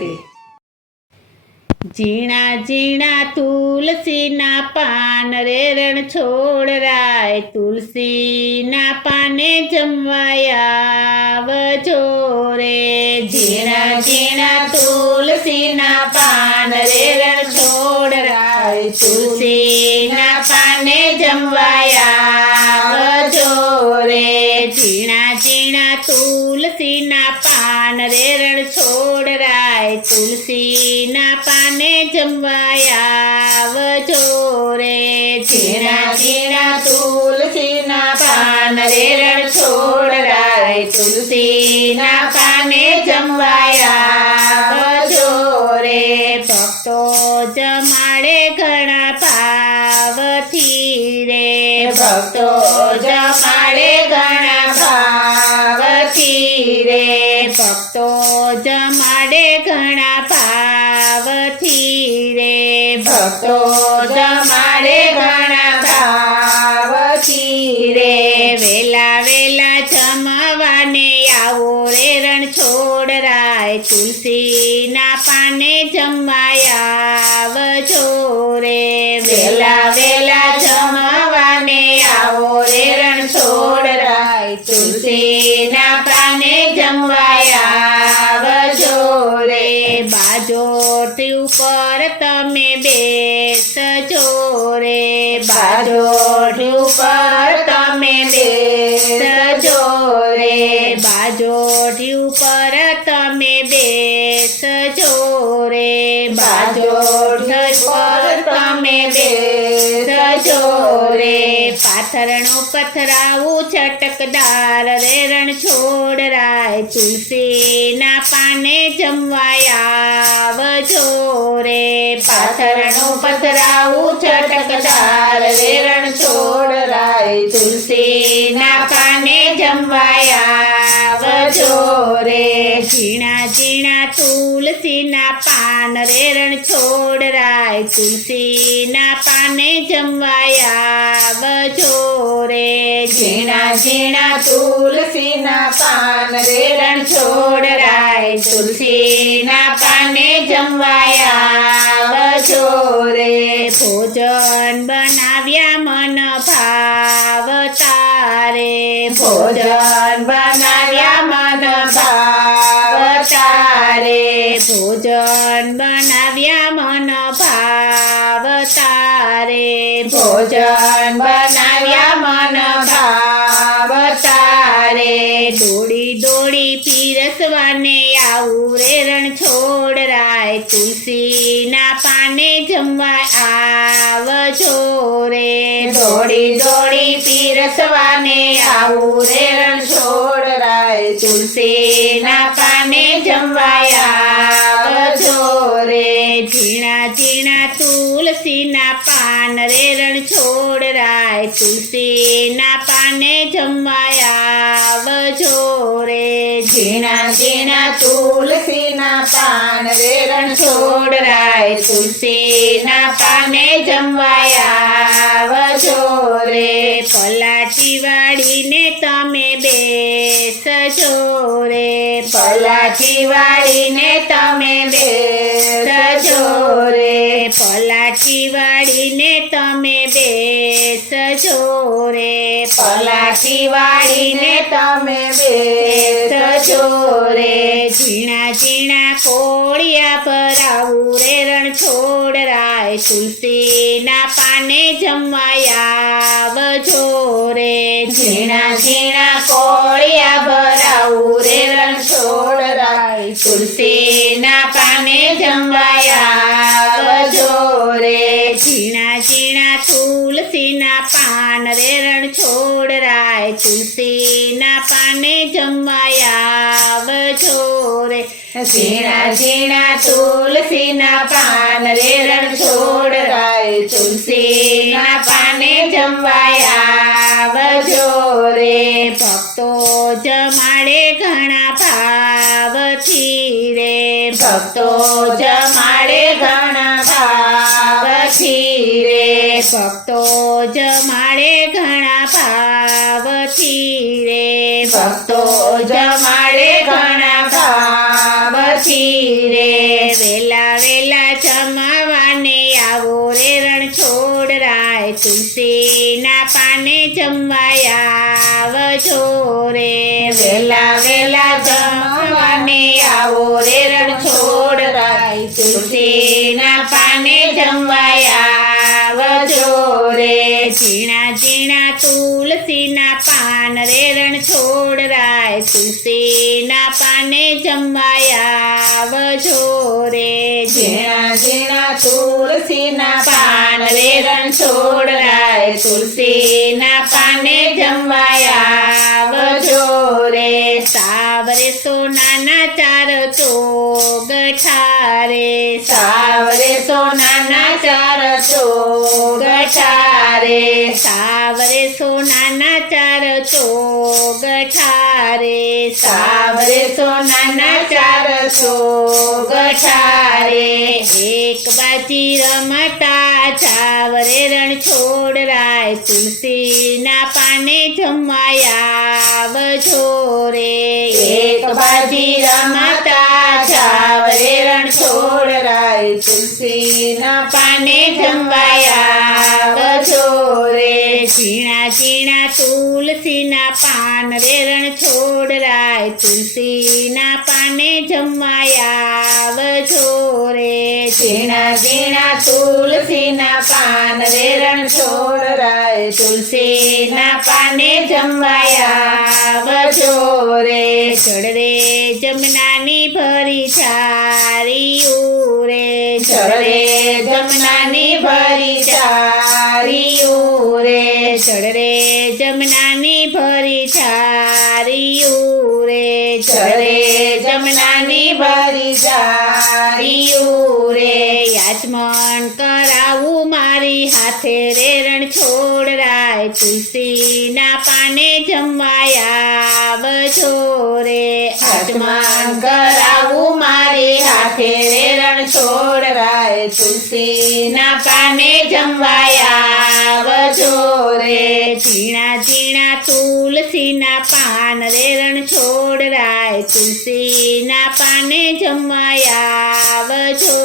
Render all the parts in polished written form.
રાધે. ઝીણા ઝીણા તુલસીના પાન રે રણ છોડરાય, તુલસીના પાને જમવાયા આવજો રે. ઝીણા ઝીણા તુલસીના પાન રે રણ છોડરાય, તુલસીના પાને જમવાયા આવજો રે. ઝીણા ઝીણા તુલસીના પાન રે રણ છોડરાય, તુલસીના પાને જમવાયા આવજો રે. ઝીણા ઝીણા તુલસીના પાન રે રણ છોડરાય, તુલસીના પાને જમવાયા આવજો રે. ભક્તો જમાડે ઘણા ભાવથી રે, ભક્તો જમાડે ઘણા ભાવથી રે, ભક્તો જમાડે ઘણા ભાવથી રે, ભક્તો જમાડે ઘણા ભાવથી રે. વેલા વેલા જમવાને આવો રે રણ છોડરાય, તુલસીના પાને જમવાયા આવજો રે. વેલા વેલા જમવાને આવો રે રણ છોડરાય, તુલસીના પાને જમવાયા આવજો રે. બાજોઠી ઉપર તમે બેસજો રે, બાજોઠી ઉપર તમે બેસજો રે, બાજોઠી ઉપર તમે બેસજો રે, બાજોઠી ઉપર તમે બેસજો રે. પાથરણું પથરાવું ચટકદાર રે રણ છોડરાય, તુલસીના પાને જમવાયા આવજો રે. પાથરણું પથરાવું ચટકદાર રે રણ છોડરાય, તુલસીના પાને જમવાયા આવજો રે. ઝીણા ઝીણા તુલસીના પાન રે રણ છોડરાય, તુલસીના પાને જમવાયા આવજો રે. ઝીણા ઝીણા તુલસીના પાન રે રણ છોડરાય, તુલસીના પાને જમવાયા આવજો રે. ભોજન બનાવ્યા મન ભાવતા રે, ભોજન બનાવ્યા મન ભાવતા રે, ભોજન બનાવ્યા મન ભાવતા રે, ભોજન બનાવ્યા મન ભાવતા રે. દોડી દોડી પીરસવાને આવું રે રણ છોડરાય, તુલસીના પાને જમવા આવજો રે. દોડી દોડી પીરસવાને આવું રે રણ છોડરાય, તુલસીના પાને જમવાયા આવજો રે. ઝીણા ઝીણા તુલસીના પાન રે રણ છોડરાય, તુલસીના પાને જમવાયા આવજો રે. ઝીણા ઝીણા તુલસીના પાન રે રણ છોડરાય, તુલસીના પાને જમવાયા આવજો રે. પલાઠી વાળીને તમે બેસજો રે, પલાઠી વાળીને તમે બેસજો રે, પલાઠી વાળીને તમે બેસજો રે, પલાઠી વાળીને તમે બેસજો રે. ઝીણા ઝીણા કોળિયા ભરાવું રે રણ છોડરાય, તુલસીના પાને જમવાયા આવજો રે. ઝીણા ઝીણા કોળિયા ભરાવું રે રણ છોડરાય, તુલસીના પાને જમવાયા આવજો રે. ઝીણા ઝીણા તુલસીના પાન રે રણ છોડરાય, તુલસીના પાને જમવાયા આવજો રે. ઝીણા ઝીણા તુલસીના પાન રે રણ છોડરાય, તુલસીના પાને જમવાયા આવજો રે. ભક્તો જમાડે ઘણા ભાવથી રે, ભક્તો જમાડે ઘણા ભાવથી રે, ભક્તો જમાડે ઘણા ભાવથી રે, ભક્તો જમાડે ઘણા ભાવથી રે. રે. ઝીણા ઝીણા તુલસીના પાન રે રણછોડરાય, તુલસીના પાને જમવાયા આવજો રે. સાવરે સોનાના ચાર ચોગઠા રે. સાવરે સોનાના ચાર ચોગઠા રે. સાવરે સોનાના ચાર ચોગઠા રે. સાવરે સોનાના ચાર ચોગઠા રે. એક બાજી રમતા ચાવરે રણછોડરાય, તુલસીના પાને જમવાયા આવજો રે. એક બાજી રમતા ચાવરે રણછોડરાય, તુલસીના પાને જમવાયા આવજો રે. ઝીણા ઝીણા તુલસીના પાન રે રણછોડરાય, તુલસીના પાને જમવાયા આવજો રે. ઝીણા ઝીણા તુલસીના પાન રે રણછોડરાય, તુલસીના પાને જમવાયા આવજો રે. ચડરે જમનાની ભરી છારીયું રે. ચડરે જમનાની ભરી ચારીયું રે. ચડરે જમનાની ભરી છારીયું રે. ચડરે જમનાની ભરી ચારીયું રે. યાચમન કરાવું મારી હાથે રે રણછોડરાય, તુલસીના પાને જમવાયા આવજો રે. આચમન કરાવું મારી હાથે રે રણછોડરાય, તુલસીના પાને જમવાયા આવજો રે. ઝીણા ઝીણા તુલસીના પાન રે રણછોડરાય, તુલસીના પાને જમવાયા આવજો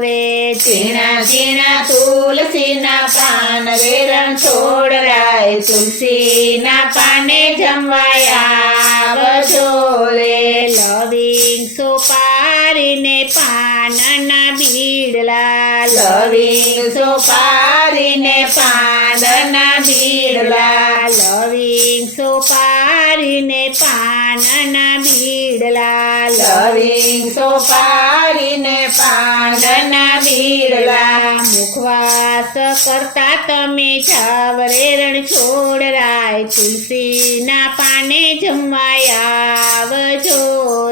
રે. ઝીણા ઝીણા તુલસીના પાન રે રણછોડરાય, તુલસીના પાને જમવાયા આવજો રે. લવિંગ સોપારીને પાનના બીડલા. લવિંગ સોપારીને પાનના બીડલા. લવિંગ સોપારીને પાનના બીડલા. લવિંગ સોપારીને પાનના બીડલા. મુખવાસ કરતા તમે ચાવરે રણછોડરાય, તુલસીના પાને જમવાયા આવજો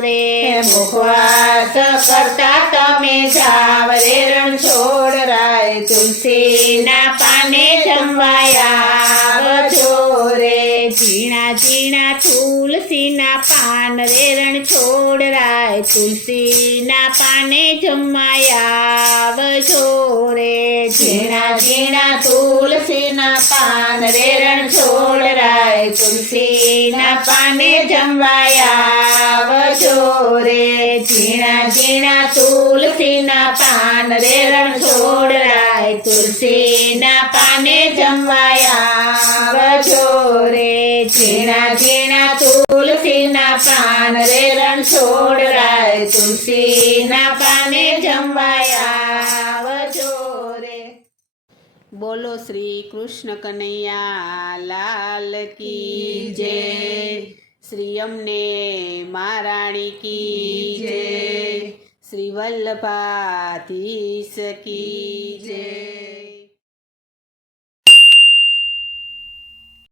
રે. મુખવાસ કરતા તમે ચાવરે રણછોડરાય, તુલસીના પાને જમવાયા આવજો રે. ઝીણા ઝીણા તુલસીના પાન રે રણછોડરાય, તુલસીના પાને જમવાયા આવજો રે. ઝીણા ઝીણા તુલસીના પાન રે રણછોડરાય, તુલસીના પાને જમવાયા આવજો રે. ઝીણા ઝીણા તુલસીના પાન રે રણછોડરાય, તુલસીના પાને જમવાયા આવજો રે. ઝીણા ઝીણા તુલસીના પાન રે રણછોડરાય, તુલસીના પાને જમવાયા આવજો રે. બોલો શ્રી કૃષ્ણ કનૈયા લાલ કી જય. શ્રી અમને મહારાણી કી જય. શ્રી વલ્લભાધીશ કી જય.